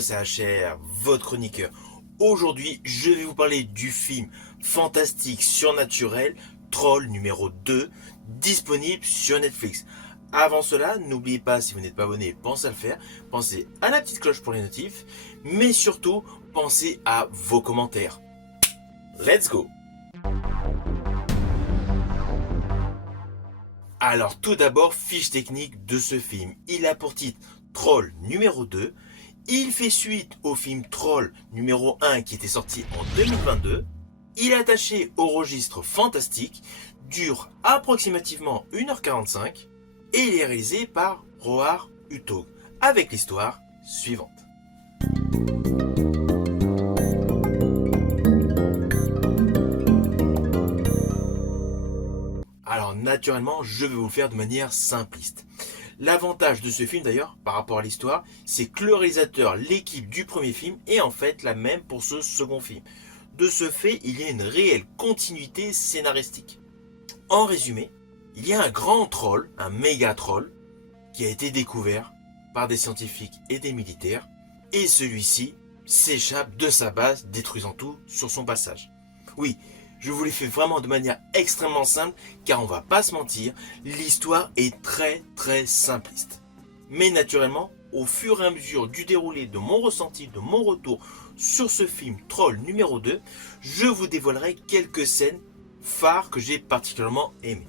c'est HR, votre chroniqueur. Aujourd'hui, je vais vous parler du film fantastique surnaturel Troll numéro 2, disponible sur Netflix. Avant cela, n'oubliez pas, si vous n'êtes pas abonné, pensez à le faire. Pensez à la petite cloche pour les notifs. Mais surtout, pensez à vos commentaires. Let's go! Alors tout d'abord, fiche technique de ce film. Il a pour titre Troll numéro 2. Il fait suite au film Troll numéro 1 qui était sorti en 2022. Il est attaché au registre fantastique, dure approximativement 1h45 et il est réalisé par Roar Uthaug avec l'histoire suivante. Alors naturellement, je vais vous le faire de manière simpliste. L'avantage de ce film d'ailleurs, par rapport à l'histoire, c'est que le réalisateur, l'équipe du premier film, est en fait la même pour ce second film. De ce fait, il y a une réelle continuité scénaristique. En résumé, il y a un grand troll, un méga troll, qui a été découvert par des scientifiques et des militaires, et celui-ci s'échappe de sa base, détruisant tout sur son passage. Oui, je vous l'ai fait vraiment de manière extrêmement simple, car on va pas se mentir, l'histoire est très simpliste. Mais naturellement, au fur et à mesure du déroulé de mon ressenti, de mon retour sur ce film Troll numéro 2, je vous dévoilerai quelques scènes phares que j'ai particulièrement aimées.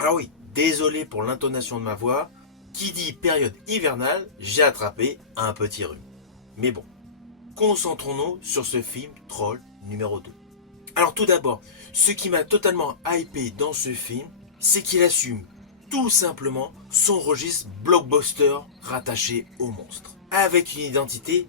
Alors oui, désolé pour l'intonation de ma voix, qui dit période hivernale, j'ai attrapé un petit rhume. Mais bon, concentrons-nous sur ce film Troll numéro 2. Alors tout d'abord, ce qui m'a totalement hypé dans ce film, c'est qu'il assume tout simplement son registre blockbuster rattaché au monstre, avec une identité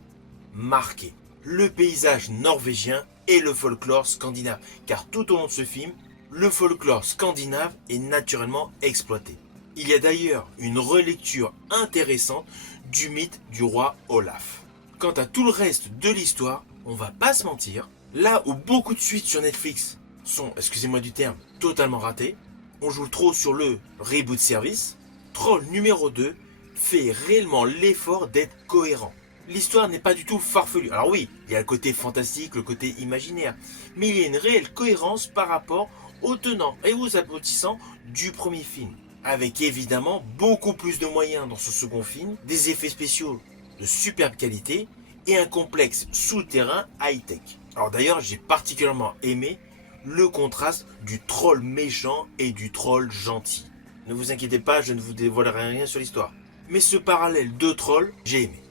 marquée. Le paysage norvégien et le folklore scandinave, car tout au long de ce film, le folklore scandinave est naturellement exploité. Il y a d'ailleurs une relecture intéressante du mythe du roi Olaf. Quant à tout le reste de l'histoire, on va pas se mentir, là où beaucoup de suites sur Netflix sont, excusez-moi du terme, totalement ratées, on joue trop sur le reboot service, Troll numéro 2 fait réellement l'effort d'être cohérent. L'histoire n'est pas du tout farfelue. Alors oui, il y a le côté fantastique, le côté imaginaire, mais il y a une réelle cohérence par rapport aux tenants et aux aboutissants du premier film. Avec évidemment beaucoup plus de moyens dans ce second film, des effets spéciaux de superbe qualité et un complexe souterrain high-tech. Alors d'ailleurs, j'ai particulièrement aimé le contraste du troll méchant et du troll gentil. Ne vous inquiétez pas, je ne vous dévoilerai rien sur l'histoire. Mais ce parallèle de troll, j'ai aimé.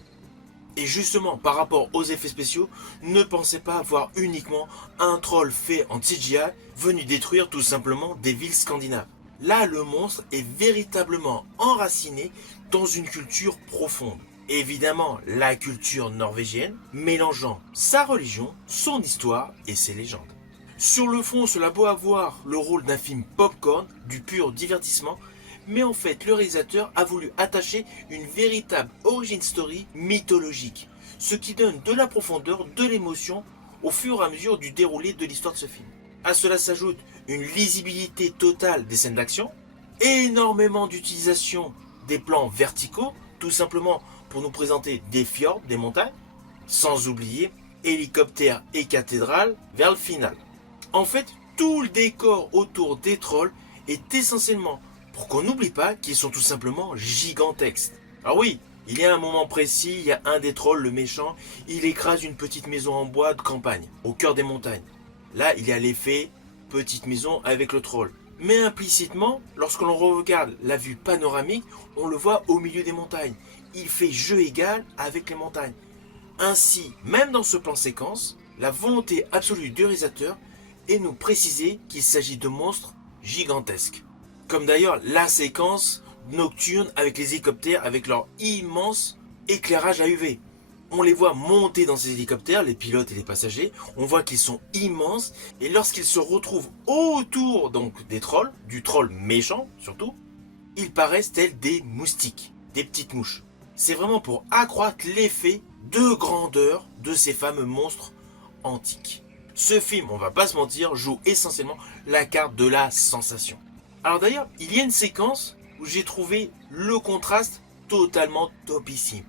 Et justement, par rapport aux effets spéciaux, ne pensez pas avoir uniquement un troll fait en CGI venu détruire tout simplement des villes scandinaves. Là, le monstre est véritablement enraciné dans une culture profonde. Évidemment, la culture norvégienne, mélangeant sa religion, son histoire et ses légendes. Sur le fond, cela peut avoir le rôle d'un film popcorn, du pur divertissement, mais en fait, le réalisateur a voulu attacher une véritable origin story mythologique, ce qui donne de la profondeur, de l'émotion au fur et à mesure du déroulé de l'histoire de ce film. À cela s'ajoute une lisibilité totale des scènes d'action, énormément d'utilisation des plans verticaux, tout simplement pour nous présenter des fjords, des montagnes, sans oublier hélicoptères et cathédrales vers le final. En fait, tout le décor autour des trolls est essentiellement pour qu'on n'oublie pas qu'ils sont tout simplement gigantesques. Alors oui, il y a un moment précis, il y a un des trolls, le méchant, il écrase une petite maison en bois de campagne, au cœur des montagnes. Là, il y a l'effet petite maison avec le troll. Mais implicitement, lorsque l'on regarde la vue panoramique, on le voit au milieu des montagnes. Il fait jeu égal avec les montagnes. Ainsi, même dans ce plan séquence, la volonté absolue du réalisateur est de nous préciser qu'il s'agit de monstres gigantesques. Comme d'ailleurs la séquence nocturne avec les hélicoptères avec leur immense éclairage à UV. On les voit monter dans ces hélicoptères, les pilotes et les passagers, on voit qu'ils sont immenses, et lorsqu'ils se retrouvent autour donc des trolls, du troll méchant surtout, ils paraissent tels des moustiques, des petites mouches. C'est vraiment pour accroître l'effet de grandeur de ces fameux monstres antiques. Ce film, on va pas se mentir, joue essentiellement la carte de la sensation. Alors d'ailleurs, il y a une séquence où j'ai trouvé le contraste totalement topissime.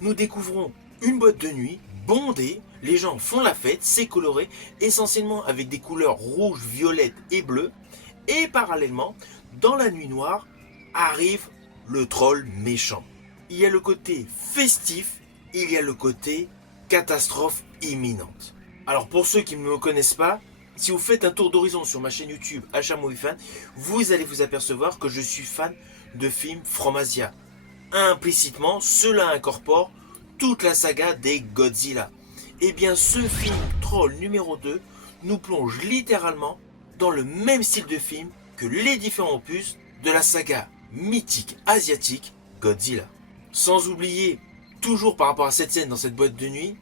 Nous découvrons Une boîte de nuit bondée, les gens font la fête, c'est coloré, essentiellement avec des couleurs rouges, violettes et bleues. Et parallèlement, dans la nuit noire, arrive le troll méchant. Il y a le côté festif, il y a le côté catastrophe imminente. Alors pour ceux qui ne me connaissent pas, si vous faites un tour d'horizon sur ma chaîne YouTube HR Movie Fan, vous allez vous apercevoir que je suis fan de films From Asia. Implicitement, cela incorpore toute la saga des Godzilla. Et bien ce film Troll numéro 2 nous plonge littéralement dans le même style de film que les différents opus de la saga mythique asiatique Godzilla. Sans oublier, toujours par rapport à cette scène dans cette boîte de nuit,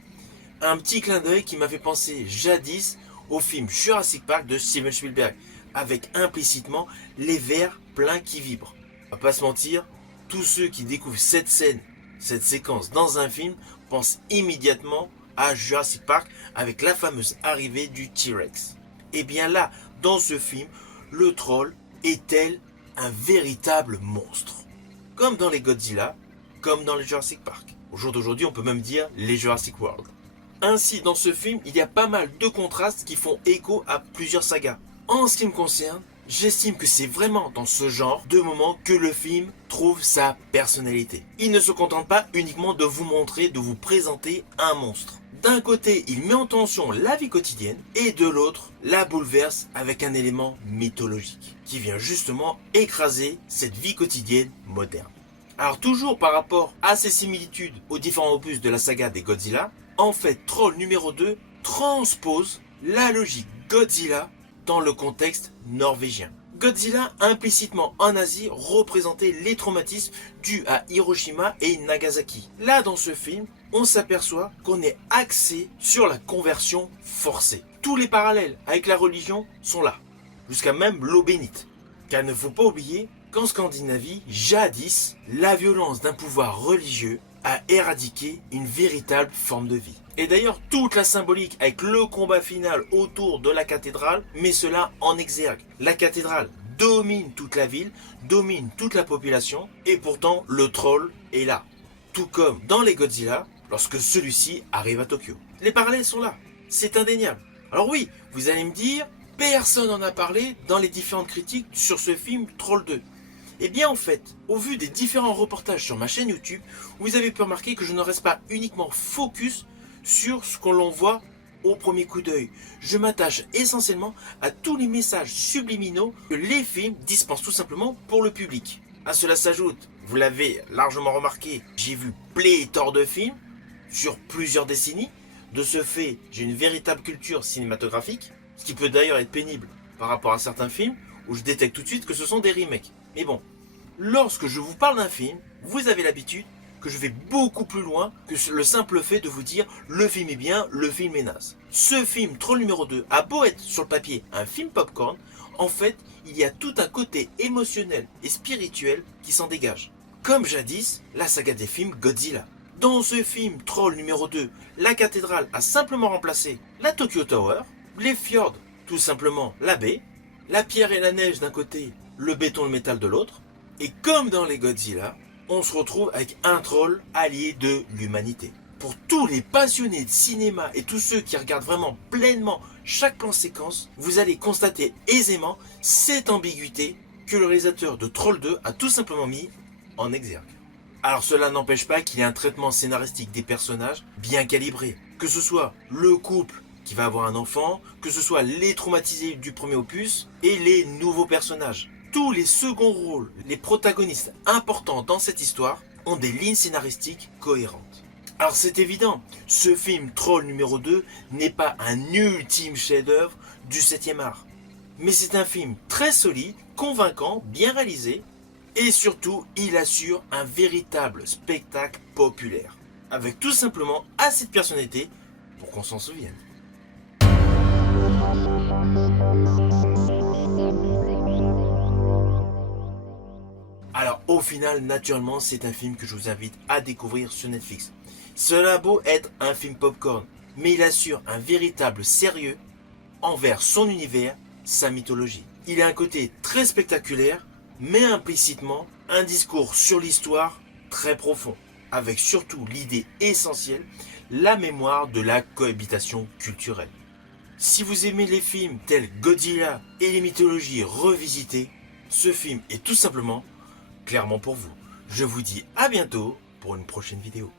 un petit clin d'œil qui m'a fait penser jadis au film Jurassic Park de Steven Spielberg, avec implicitement les verres pleins qui vibrent. On va pas se mentir, tous ceux qui découvrent cette scène, cette séquence dans un film, pensent immédiatement à Jurassic Park avec la fameuse arrivée du T-Rex. Et bien là, dans ce film, le troll est tel un véritable monstre. Comme dans les Godzilla, comme dans les Jurassic Park. Au jour d'aujourd'hui, on peut même dire les Jurassic World. Ainsi, dans ce film, il y a pas mal de contrastes qui font écho à plusieurs sagas. En ce qui me concerne, j'estime que c'est vraiment dans ce genre de moment que le film trouve sa personnalité. Il ne se contente pas uniquement de vous montrer, de vous présenter un monstre. D'un côté, il met en tension la vie quotidienne et de l'autre, la bouleverse avec un élément mythologique qui vient justement écraser cette vie quotidienne moderne. Alors toujours par rapport à ces similitudes aux différents opus de la saga des Godzilla, en fait Troll numéro 2 transpose la logique Godzilla dans le contexte norvégien. Godzilla implicitement en Asie représentait les traumatismes dus à Hiroshima et Nagasaki. Là dans ce film, on s'aperçoit qu'on est axé sur la conversion forcée. Tous les parallèles avec la religion sont là, jusqu'à même l'eau bénite. Car il ne faut pas oublier qu'en Scandinavie, jadis, la violence d'un pouvoir religieux a éradiqué une véritable forme de vie. Et d'ailleurs, toute la symbolique avec le combat final autour de la cathédrale met cela en exergue. La cathédrale domine toute la ville, domine toute la population, et pourtant le troll est là. Tout comme dans les Godzilla, lorsque celui-ci arrive à Tokyo. Les parallèles sont là, c'est indéniable. Alors oui, vous allez me dire, personne n'en a parlé dans les différentes critiques sur ce film Troll 2. Eh bien en fait, au vu des différents reportages sur ma chaîne YouTube, vous avez pu remarquer que je ne reste pas uniquement focus sur ce que l'on voit au premier coup d'œil. Je m'attache essentiellement à tous les messages subliminaux que les films dispensent tout simplement pour le public. À cela s'ajoute, vous l'avez largement remarqué, j'ai vu pléthore de films sur plusieurs décennies. De ce fait, j'ai une véritable culture cinématographique, ce qui peut d'ailleurs être pénible par rapport à certains films où je détecte tout de suite que ce sont des remakes. Mais bon, lorsque je vous parle d'un film, vous avez l'habitude que je vais beaucoup plus loin que le simple fait de vous dire le film est bien, le film est naze. Ce film, Troll numéro 2, a beau être sur le papier un film popcorn, en fait, il y a tout un côté émotionnel et spirituel qui s'en dégage. Comme jadis, la saga des films Godzilla. Dans ce film, Troll numéro 2, la cathédrale a simplement remplacé la Tokyo Tower, les fjords, tout simplement la baie, la pierre et la neige d'un côté, le béton et le métal de l'autre, et comme dans les Godzilla, on se retrouve avec un troll allié de l'humanité. Pour tous les passionnés de cinéma et tous ceux qui regardent vraiment pleinement chaque plan séquence, vous allez constater aisément cette ambiguïté que le réalisateur de Troll 2 a tout simplement mis en exergue. Alors cela n'empêche pas qu'il y ait un traitement scénaristique des personnages bien calibré, que ce soit le couple qui va avoir un enfant, que ce soit les traumatisés du premier opus et les nouveaux personnages. Tous les seconds rôles, les protagonistes importants dans cette histoire ont des lignes scénaristiques cohérentes. Alors c'est évident, ce film Troll numéro 2 n'est pas un ultime chef-d'œuvre du 7e art. Mais c'est un film très solide, convaincant, bien réalisé, et surtout il assure un véritable spectacle populaire, avec tout simplement assez de personnalité pour qu'on s'en souvienne. Alors au final, naturellement, c'est un film que je vous invite à découvrir sur Netflix. Cela a beau être un film popcorn, mais il assure un véritable sérieux envers son univers, sa mythologie. Il a un côté très spectaculaire, mais implicitement un discours sur l'histoire très profond. avec surtout l'idée essentielle, la mémoire de la cohabitation culturelle. Si vous aimez les films tels Godzilla et les mythologies revisitées, ce film est tout simplement clairement pour vous. Je vous dis à bientôt pour une prochaine vidéo.